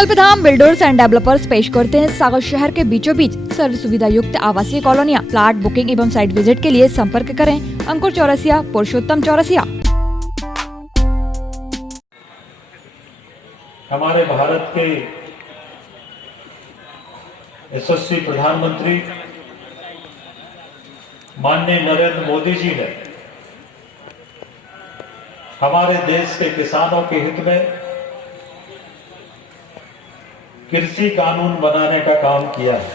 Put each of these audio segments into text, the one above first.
कल्पधाम builders and developers पेश करते हैं सागर शहर के बीचों बीच सर्व सुविधा युक्त आवासीय कॉलोनियां। प्लाट बुकिंग एवं साइट विजिट के लिए संपर्क करें अंकुर चौरसिया, पुरुषोत्तम चौरसिया। हमारे भारत के यशस्वी प्रधानमंत्री माननीय नरेंद्र मोदी जी ने हमारे देश के किसानों के हित में कृषि कानून बनाने का काम किया है।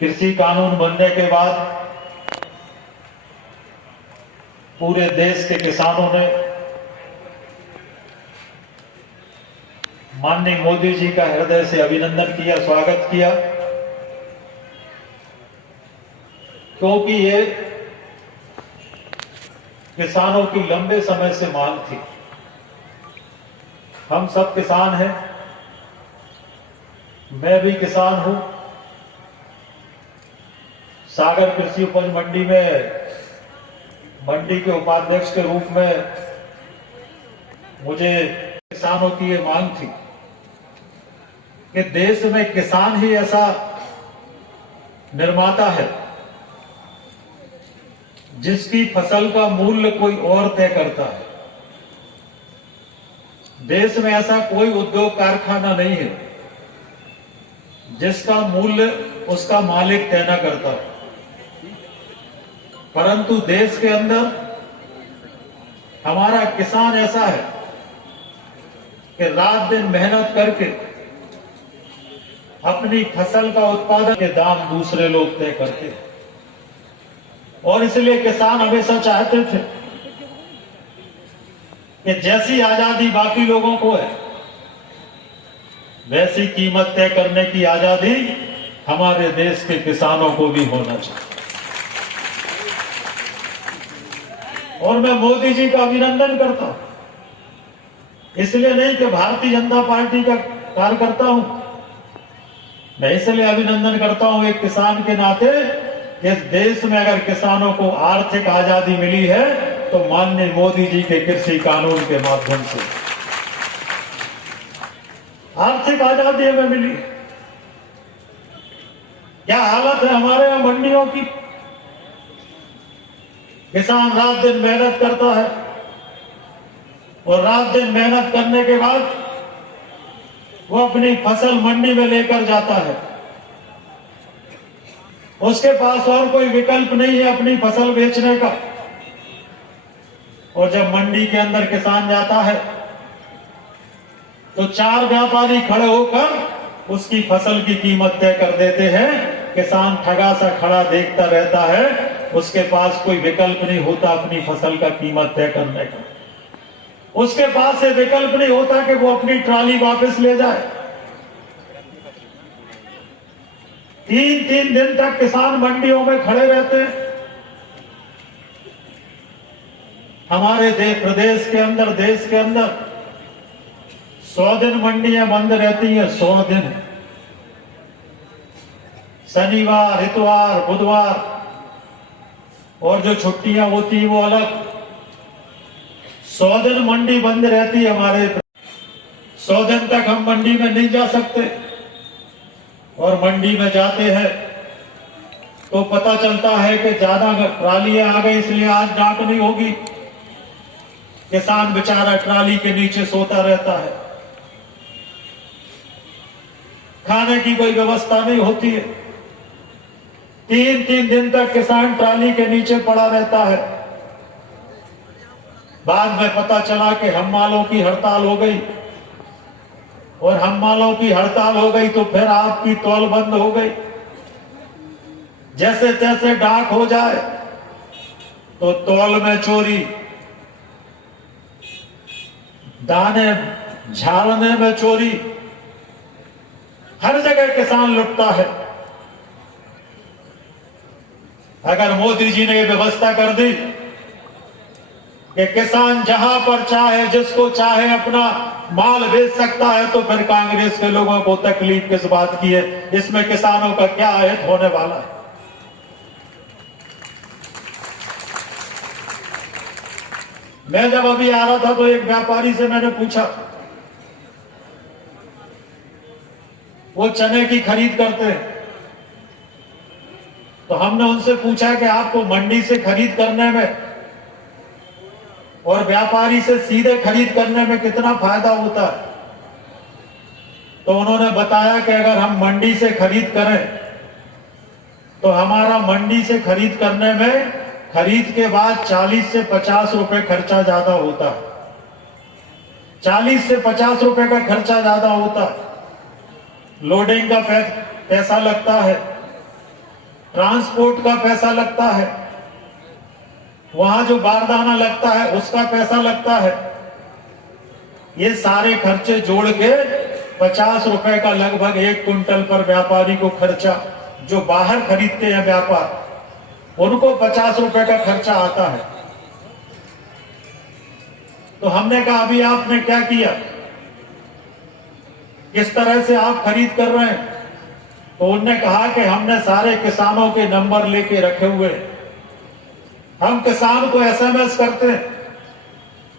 कृषि कानून बनने के बाद पूरे देश के किसानों ने माननीय मोदी जी का हृदय से अभिनंदन किया, स्वागत किया, क्योंकि ये किसानों की लंबे समय से मांग थी। हम सब किसान हैं, मैं भी किसान हूं। सागर कृषि उपज मंडी में मंडी के उपाध्यक्ष के रूप में मुझे किसानों की ये मांग थी कि देश में किसान ही ऐसा निर्माता है जिसकी फसल का मूल्य कोई और तय करता है। देश में ऐसा कोई उद्योग कारखाना नहीं है जिसका मूल्य उसका मालिक तय न करता है, परंतु देश के अंदर हमारा किसान ऐसा है कि रात दिन मेहनत करके अपनी फसल का उत्पादन के दाम दूसरे लोग तय करते हैं। और इसलिए किसान हमेशा चाहते थे कि जैसी आजादी बाकी लोगों को है वैसी कीमत तय करने की आजादी हमारे देश के किसानों को भी होना चाहिए। और मैं मोदी जी का अभिनंदन करता हूं, इसलिए नहीं कि भारतीय जनता पार्टी का कार्यकर्ता हूं, मैं इसलिए अभिनंदन करता हूं एक किसान के नाते। इस देश में अगर किसानों को आर्थिक आजादी मिली है तो माननीय मोदी जी के कृषि कानून के माध्यम से आर्थिक आजादी हमें मिली। क्या हालत है हमारे यहां मंडियों की। किसान रात दिन मेहनत करता है और रात दिन मेहनत करने के बाद वो अपनी फसल मंडी में लेकर जाता है। उसके पास और कोई विकल्प नहीं है अपनी फसल बेचने का। और जब मंडी के अंदर किसान जाता है तो चार व्यापारी खड़े होकर उसकी फसल की कीमत तय कर देते हैं। किसान ठगा सा खड़ा देखता रहता है, उसके पास कोई विकल्प नहीं होता अपनी फसल का कीमत तय करने का। उसके पास ये विकल्प नहीं होता कि वो अपनी ट्राली वापस ले जाए। 3-3 दिन तक किसान मंडियों में खड़े रहते हैं। हमारे प्रदेश के अंदर, देश के अंदर 100 दिन मंडियां बंद रहती हैं। 100 दिन, शनिवार, इतवार, बुधवार और जो छुट्टियां होती है वो अलग। 100 दिन मंडी बंद रहती है हमारे। 100 दिन तक हम मंडी में नहीं जा सकते और मंडी में जाते हैं तो पता चलता है कि ज्यादा ट्रालियां आ गई इसलिए आज डाक नहीं होगी। किसान बेचारा ट्राली के नीचे सोता रहता है, खाने की कोई व्यवस्था नहीं होती है। 3-3 दिन तक किसान ट्राली के नीचे पड़ा रहता है। बाद में पता चला कि हम्मालों की हड़ताल हो गई और हम्मालों की हड़ताल हो गई तो फिर आपकी तौल बंद हो गई। जैसे तैसे डाक हो जाए तो तौल में चोरी, दाने झाड़ने में चोरी, हर जगह किसान लुटता है। अगर मोदी जी ने व्यवस्था कर दी कि किसान जहां पर चाहे, जिसको चाहे अपना माल बेच सकता है, तो फिर कांग्रेस के लोगों को तकलीफ किस बात की है। इसमें किसानों का क्या हित होने वाला है। मैं जब अभी आ रहा था तो एक व्यापारी से मैंने पूछा वो चने की खरीद करते हैं। तो हमने उनसे पूछा कि आपको मंडी से खरीद करने में और व्यापारी से सीधे खरीद करने में कितना फायदा होता है। तो उन्होंने बताया कि अगर हम मंडी से खरीद करें तो हमारा मंडी से खरीद करने में खरीद के बाद 40 से 50 रुपए खर्चा ज्यादा होता है। 40 से 50 रुपए का खर्चा ज्यादा होता है। लोडिंग का पैसा लगता है, ट्रांसपोर्ट का पैसा लगता है, वहां जो बारदाना लगता है उसका पैसा लगता है। ये सारे खर्चे जोड़ के 50 रुपए का लगभग 1 कुंटल पर व्यापारी को खर्चा, जो बाहर खरीदते हैं व्यापार, उनको 50 रुपए का खर्चा आता है। तो हमने कहा अभी आपने क्या किया, किस तरह से आप खरीद कर रहे हैं? तो उन्होंने कहा कि हमने सारे किसानों के नंबर लेके रखे हुए, हम किसान को एसएमएस करते हैं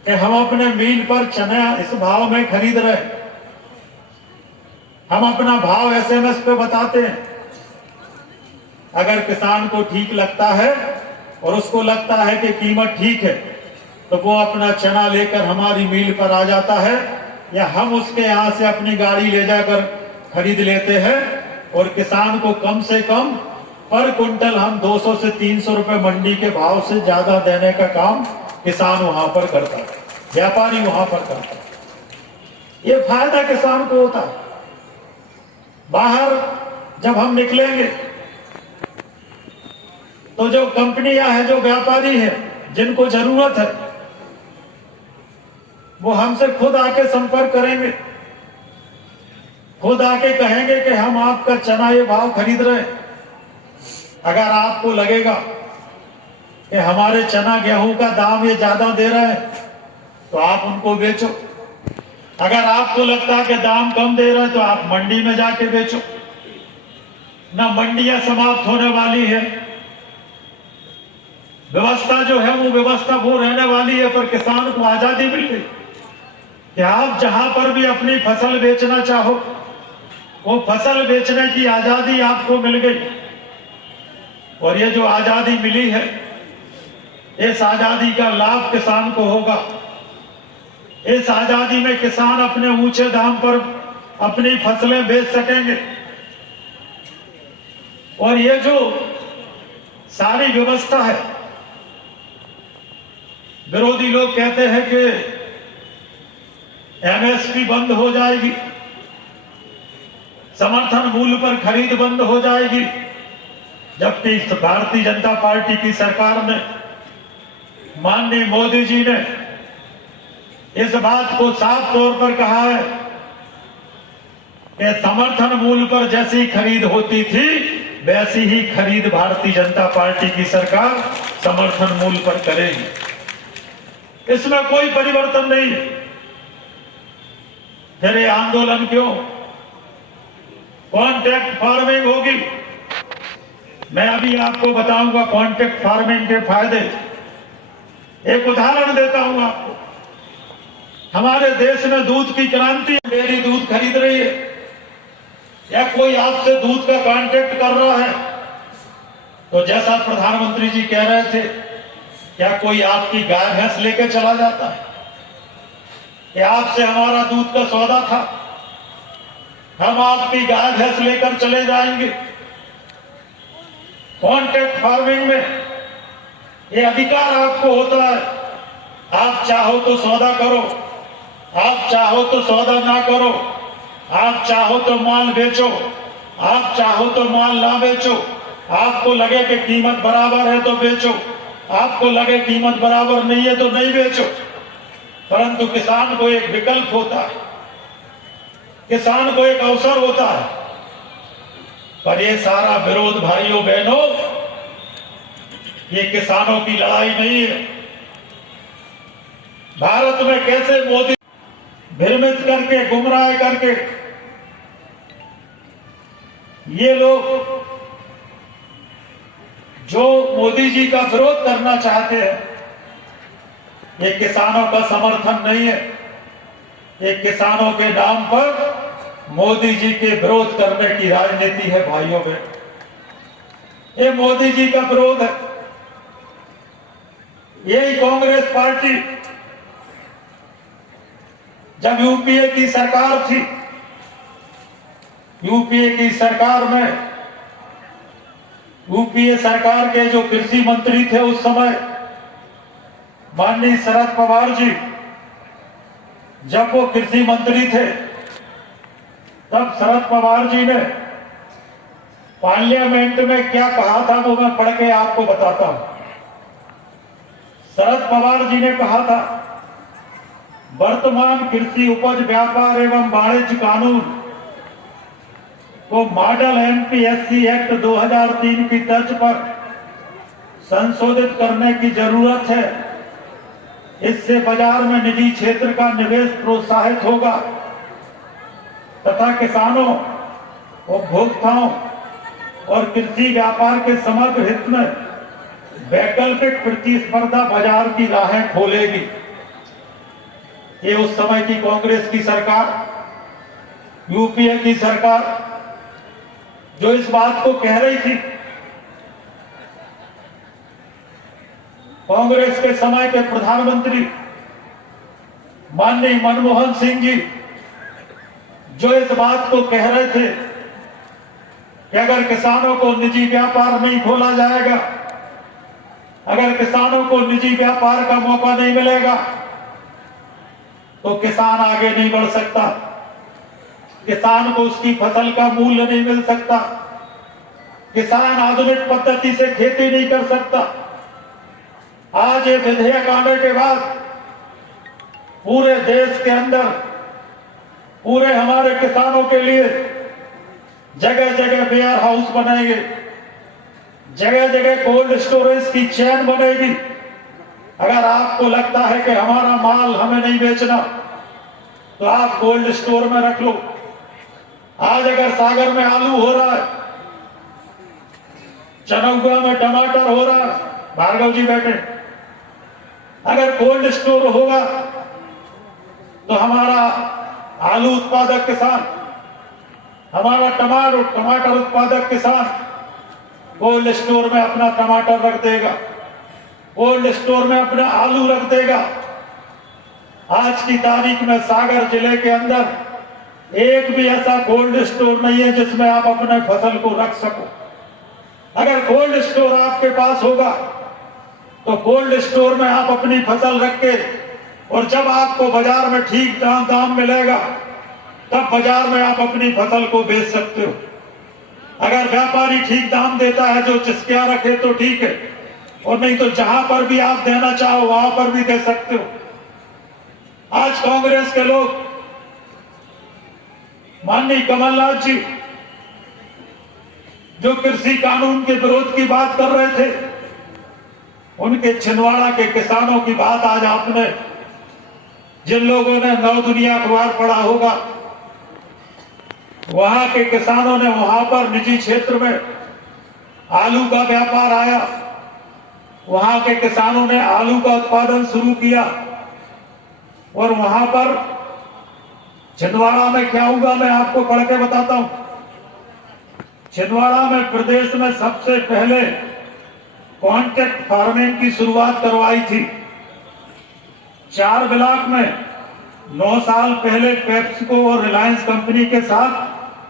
कि हम अपने मिल पर चना इस भाव में खरीद रहे हैं। हम अपना भाव एसएमएस पे बताते हैं। अगर किसान को ठीक लगता है और उसको लगता है कि कीमत ठीक है तो वो अपना चना लेकर हमारी मिल पर आ जाता है, या हम उसके यहां से अपनी गाड़ी ले जाकर खरीद लेते हैं। और किसान को कम से कम पर कुंटल हम 200 से 300 रुपए मंडी के भाव से ज्यादा देने का काम किसान वहां पर करता है, व्यापारी वहां पर करता है। ये फायदा किसान को होता है। बाहर जब हम निकलेंगे तो जो कंपनियां हैं, जो व्यापारी हैं, जिनको जरूरत है, वो हमसे खुद आके संपर्क करेंगे, खुद आके कहेंगे कि हम आपका चना ये भाव खरीद रहे हैं। अगर आपको लगेगा कि हमारे चना गेहूं का दाम ये ज्यादा दे रहे हैं तो आप उनको बेचो। अगर आपको लगता है कि दाम कम दे रहे हैं तो आप मंडी में जाके बेचो। ना मंडियां समाप्त होने वाली है, व्यवस्था जो है वो व्यवस्था वो रहने वाली है, पर किसान को आजादी मिल गई कि आप जहां पर भी अपनी फसल बेचना चाहो वो फसल बेचने की आजादी आपको मिल गई। और ये जो आजादी मिली है, इस आजादी का लाभ किसान को होगा। इस आजादी में किसान अपने ऊंचे दाम पर अपनी फसलें बेच सकेंगे। और ये जो सारी व्यवस्था है, विरोधी लोग कहते हैं कि एमएसपी बंद हो जाएगी, समर्थन मूल्य पर खरीद बंद हो जाएगी, जबकि भारतीय जनता पार्टी की सरकार ने, माननीय मोदी जी ने इस बात को साफ तौर पर कहा है कि समर्थन मूल्य पर जैसी खरीद होती थी वैसी ही खरीद भारतीय जनता पार्टी की सरकार समर्थन मूल्य पर करेगी। इसमें कोई परिवर्तन नहीं। फिर ये आंदोलन क्यों? कॉन्ट्रैक्ट फार्मिंग होगी। मैं अभी आपको बताऊंगा कॉन्ट्रैक्ट फार्मिंग के फायदे। एक उदाहरण देता हूं आपको। हमारे देश में दूध की क्रांति, डेयरी दूध खरीद रही है या कोई आपसे दूध का कॉन्ट्रैक्ट कर रहा है, तो जैसा प्रधानमंत्री जी कह रहे थे, क्या कोई आपकी गाय भैंस लेके चला जाता है कि आपसे हमारा दूध का सौदा था, हम आपकी गाय भैंस लेकर चले जाएंगे? कॉन्ट्रैक्ट फार्मिंग में ये अधिकार आपको होता है। आप चाहो तो सौदा करो, आप चाहो तो सौदा ना करो, आप चाहो तो माल बेचो, आप चाहो तो माल ना बेचो। आपको लगे कि कीमत बराबर है तो बेचो, आपको लगे कीमत बराबर नहीं है तो नहीं बेचो। परंतु किसान को एक विकल्प होता है, किसान को एक अवसर होता है। पर ये सारा विरोध, भाइयों बहनों, ये किसानों की लड़ाई नहीं है। भारत में कैसे मोदी भ्रमित करके, गुमराह करके ये लोग जो मोदी जी का विरोध करना चाहते हैं, ये किसानों का समर्थन नहीं है। ये किसानों के नाम पर मोदी जी के विरोध करने की राजनीति है भाइयों में। ये मोदी जी का विरोध है। यही कांग्रेस पार्टी जब यूपीए की सरकार थी, यूपीए की सरकार में यूपीए सरकार के जो कृषि मंत्री थे उस समय माननीय शरद पवार जी, जब वो कृषि मंत्री थे तब शरद पवार जी ने पार्लियामेंट में क्या कहा था वो मैं पढ़ के आपको बताता हूं। शरद पवार जी ने कहा था, वर्तमान कृषि उपज व्यापार एवं वाणिज्य कानून को मॉडल एमपीएससी एक्ट 2003 की तर्ज पर संशोधित करने की जरूरत है। इससे बाजार में निजी क्षेत्र का निवेश प्रोत्साहित होगा तथा किसानों, उपभोक्ताओं और कृषि व्यापार के समग्र हित में वैकल्पिक प्रतिस्पर्धा बाजार की राहें खोलेगी। ये उस समय की कांग्रेस की सरकार, यूपीए की सरकार जो इस बात को कह रही थी। कांग्रेस के समय के प्रधानमंत्री माननीय मनमोहन सिंह जी जो इस बात को कह रहे थे कि अगर किसानों को निजी व्यापार नहीं खोला जाएगा, अगर किसानों को निजी व्यापार का मौका नहीं मिलेगा तो किसान आगे नहीं बढ़ सकता, किसान को उसकी फसल का मूल्य नहीं मिल सकता, किसान आधुनिक पद्धति से खेती नहीं कर सकता। आज ये विधेयक आने के बाद पूरे देश के अंदर पूरे हमारे किसानों के लिए जगह जगह वेयर हाउस बनेंगे, जगह जगह कोल्ड स्टोरेज की चेन बनेगी। अगर आपको लगता है कि हमारा माल हमें नहीं बेचना तो आप कोल्ड स्टोर में रख लो। आज अगर सागर में आलू हो रहा है, चनौगा में टमाटर हो रहा है, भार्गव जी बैठे, अगर कोल्ड स्टोर होगा तो हमारा आलू उत्पादक किसान, हमारा टमाटर उत्पादक किसान कोल्ड स्टोर में अपना टमाटर रख देगा, कोल्ड स्टोर में अपना आलू रख देगा। आज की तारीख में सागर जिले के अंदर एक भी ऐसा कोल्ड स्टोर नहीं है जिसमें आप अपने फसल को रख सको। अगर कोल्ड स्टोर आपके पास होगा तो कोल्ड स्टोर में आप अपनी फसल रख के, और जब आपको बाजार में ठीक दाम मिलेगा तब बाजार में आप अपनी फसल को बेच सकते हो। अगर व्यापारी ठीक दाम देता है जो जिसके यहाँ रखे तो ठीक है, और नहीं तो जहां पर भी आप देना चाहो वहां पर भी दे सकते हो। आज कांग्रेस के लोग, माननीय कमलनाथ जी जो कृषि कानून के विरोध की बात कर रहे थे, उनके छिंदवाड़ा के किसानों की बात आज आपने, जिन लोगों ने नव दुनिया अखबार पढ़ा होगा, वहां के किसानों ने वहां पर निजी क्षेत्र में आलू का व्यापार आया, वहां के किसानों ने आलू का उत्पादन शुरू किया। और वहां पर छिंदवाड़ा में क्या हुआ मैं आपको पढ़ के बताता हूं। छिंदवाड़ा में प्रदेश में सबसे पहले कॉन्ट्रैक्ट फार्मिंग की शुरुआत करवाई थी। 4 ब्लॉक में 9 साल पहले पेप्सिको और रिलायंस कंपनी के साथ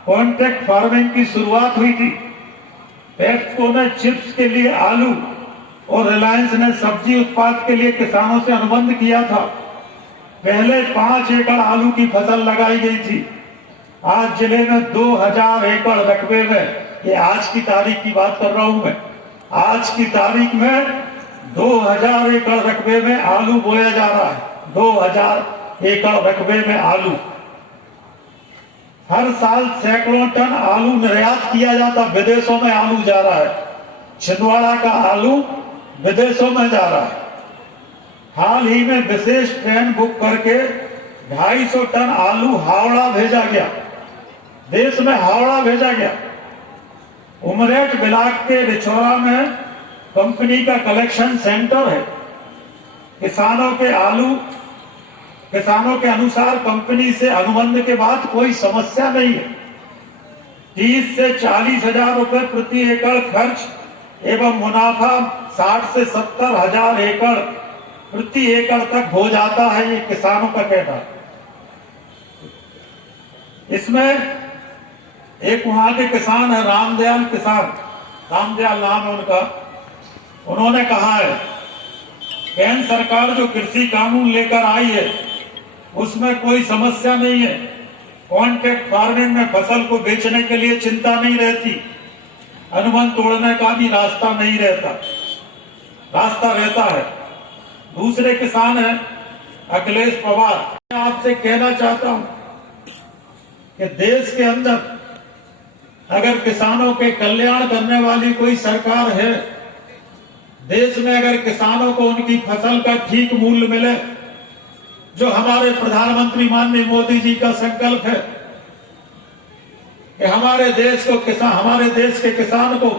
कॉन्ट्रैक्ट फार्मिंग की शुरुआत हुई थी। पेप्सिको ने चिप्स के लिए आलू और रिलायंस ने सब्जी उत्पाद के लिए किसानों से अनुबंध किया था। पहले 5 एकड़ आलू की फसल लगाई गई थी। आज जिले में 2000 एकड़ रकबे में, ये आज की तारीख की बात कर रहा हूं मैं, आज की तारीख में 2000 एकड़ रकबे में आलू बोया जा रहा है। 2000 एकड़ रकबे में आलू, हर साल सैकड़ों टन आलू निर्यात किया जाता, विदेशों में आलू जा रहा है। छिंदवाड़ा का आलू विदेशों में जा रहा है। हाल ही में विशेष ट्रेन बुक करके 250 टन आलू हावड़ा भेजा गया, देश में हावड़ा भेजा गया। उमरेठ ब्लॉक के रिछौरा में कंपनी का कलेक्शन सेंटर है। किसानों के आलू किसानों के अनुसार कंपनी से अनुबंध के बाद कोई समस्या नहीं है। 30 से 40 हजार रुपए प्रति एकड़ खर्च एवं मुनाफा 60 से 70 हजार एकड़ प्रति एकड़ तक हो जाता है, ये किसानों का कहना है। इसमें एक वहां के किसान है रामदयाल किसान, रामदयाल नाम है उनका। उन्होंने कहा है केंद्र सरकार जो कृषि कानून लेकर आई है उसमें कोई समस्या नहीं है। कॉन्ट्रैक्ट फार्मिंग में फसल को बेचने के लिए चिंता नहीं रहती, अनुबंध तोड़ने का भी रास्ता नहीं रहता, रास्ता रहता है। दूसरे किसान हैं अखिलेश पवार। मैं आपसे कहना चाहता हूं कि देश के अंदर अगर किसानों के कल्याण करने वाली कोई सरकार है, देश में अगर किसानों को उनकी फसल का ठीक मूल्य मिले, जो हमारे प्रधानमंत्री माननीय मोदी जी का संकल्प है कि हमारे देश के किसान को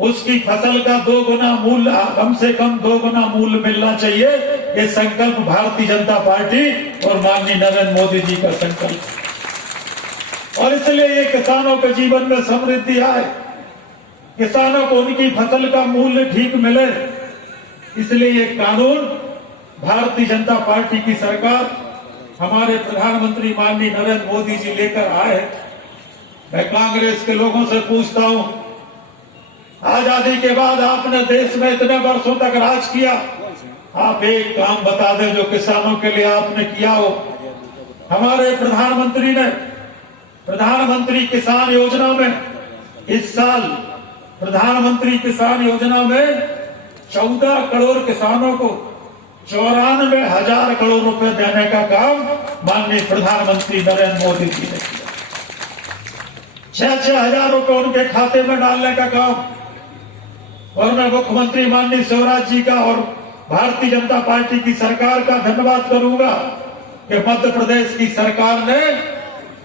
उसकी फसल का 2 गुना मूल्य, कम से कम 2 गुना मूल्य मिलना चाहिए। ये संकल्प भारतीय जनता पार्टी और माननीय नरेंद्र मोदी जी का संकल्प है और इसलिए ये किसानों के जीवन में समृद्धि आए, किसानों को उनकी फसल का मूल्य ठीक मिले, इसलिए ये कानून भारतीय जनता पार्टी की सरकार, हमारे प्रधानमंत्री माननीय नरेंद्र मोदी जी लेकर आए हैं। मैं कांग्रेस के लोगों से पूछता हूं, आजादी के बाद आपने देश में इतने वर्षों तक राज किया, आप एक काम बता दें जो किसानों के लिए आपने किया हो। हमारे प्रधानमंत्री ने प्रधानमंत्री किसान योजना में इस साल प्रधानमंत्री किसान योजना में 14 करोड़ किसानों को 94,000 करोड़ रुपए देने का काम माननीय प्रधानमंत्री नरेंद्र मोदी जी ने किया। 6-6 हजार रुपए उनके खाते में डालने का काम। और मैं मुख्यमंत्री माननीय शिवराज जी का और भारतीय जनता पार्टी की सरकार का धन्यवाद करूंगा कि मध्य प्रदेश की सरकार ने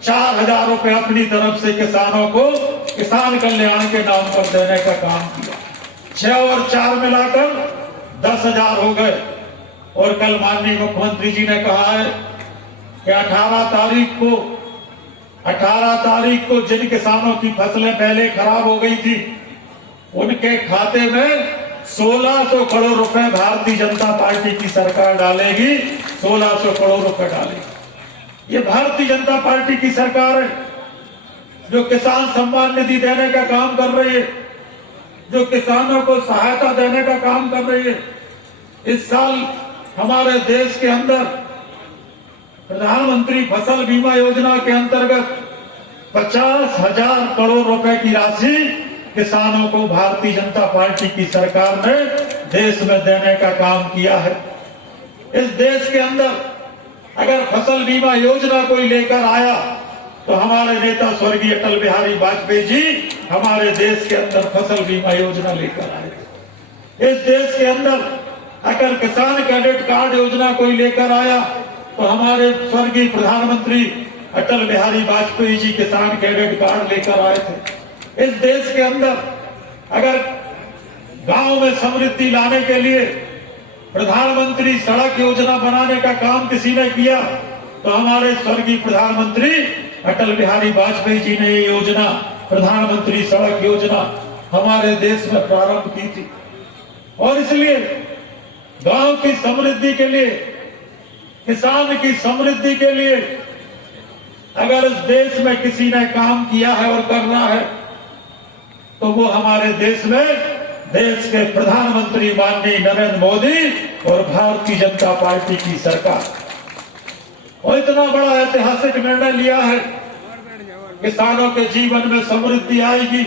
4,000 रुपए अपनी तरफ से किसानों को किसान कल्याण के नाम पर देने का काम किया। 6 और 4 मिलाकर 10,000 हो गए। और कल माननीय मुख्यमंत्री जी ने कहा है कि 18 तारीख को जिन किसानों की फसलें पहले खराब हो गई थी उनके खाते में 1600 करोड़ रुपए भारतीय जनता पार्टी की सरकार डालेगी। 1600 करोड़ रुपए डालेगी। ये भारतीय जनता पार्टी की सरकार है जो किसान सम्मान निधि देने का काम कर रही है, जो किसानों को सहायता देने का काम कर रही है। इस साल हमारे देश के अंदर प्रधानमंत्री फसल बीमा योजना के अंतर्गत 50,000 करोड़ रुपए की राशि किसानों को भारतीय जनता पार्टी की सरकार ने देश में देने का काम किया है। इस देश के अंदर अगर फसल बीमा योजना कोई लेकर आया तो हमारे नेता स्वर्गीय अटल बिहारी वाजपेयी जी हमारे देश के अंदर फसल बीमा योजना लेकर आए थे। इस देश के अंदर अगर किसान क्रेडिट कार्ड योजना कोई लेकर आया तो हमारे स्वर्गीय प्रधानमंत्री अटल बिहारी वाजपेयी जी किसान क्रेडिट कार्ड लेकर आए थे। इस देश के अंदर अगर गांव में समृद्धि लाने के लिए प्रधानमंत्री सड़क योजना बनाने का काम किसी ने किया तो हमारे स्वर्गीय प्रधानमंत्री अटल बिहारी वाजपेयी जी ने ये योजना, प्रधानमंत्री सड़क योजना हमारे देश में प्रारंभ की थी। और इसलिए गांव की समृद्धि के लिए, किसान की समृद्धि के लिए अगर इस देश में किसी ने काम किया है और कर रहा है तो वो हमारे देश में देश के प्रधानमंत्री माननीय नरेंद्र मोदी और भारतीय जनता पार्टी की सरकार। और इतना बड़ा ऐतिहासिक निर्णय लिया है, किसानों के जीवन में समृद्धि आएगी,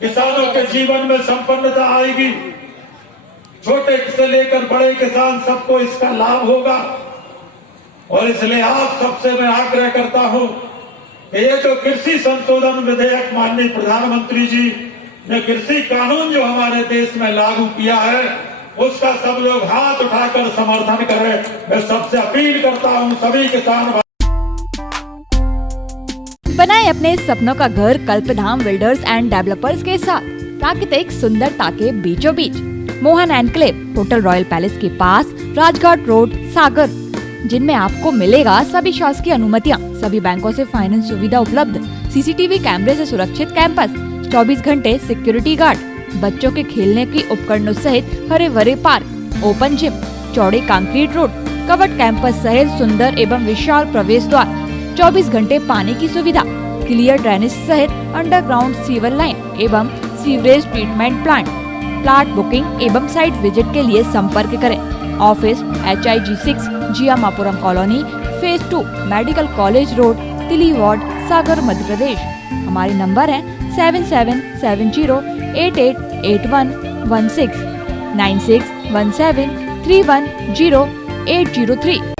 किसानों के जीवन में संपन्नता आएगी, छोटे से लेकर बड़े किसान सबको इसका लाभ होगा। और इसलिए आप सबसे मैं आग्रह करता हूं कि ये जो कृषि संशोधन विधेयक माननीय प्रधानमंत्री जी ने कृषि कानून जो हमारे देश में लागू किया है उसका सब लोग हाथ उठाकर समर्थन करें। मैं सबसे अपील करता हूं सभी किसान। बनाए अपने सपनों का घर कल्पधाम बिल्डर्स एंड डेवलपर्स के साथ प्राकृतिक सुंदरता के बीचों बीच। Mohan enclave, hotel royal palace के पास, राजघाट रोड, सागर, जिनमें आपको मिलेगा सभी शासकीय अनुमतियां, सभी बैंकों से फाइनेंस सुविधा उपलब्ध, सीसीटीवी कैमरे से सुरक्षित कैंपस, 24 घंटे सिक्योरिटी गार्ड, बच्चों के खेलने की उपकरणों सहित हरे भरे पार्क, ओपन जिम, चौड़े कंक्रीट रोड, कवर्ड कैंपस सहित सुंदर एवं विशाल प्रवेश द्वार, 24 घंटे पानी की सुविधा, क्लियर ड्रेनेज सहित अंडरग्राउंड सीवर लाइन एवं sewerage treatment plant. Plot booking एवं साइट विजिट के लिए संपर्क करें। Office HIG 6, Jiyamapuram colony, phase 2, medical college road, Tili ward, Sagar, Madhya Pradesh. हमारे नंबर है 7770888116, 9617310803।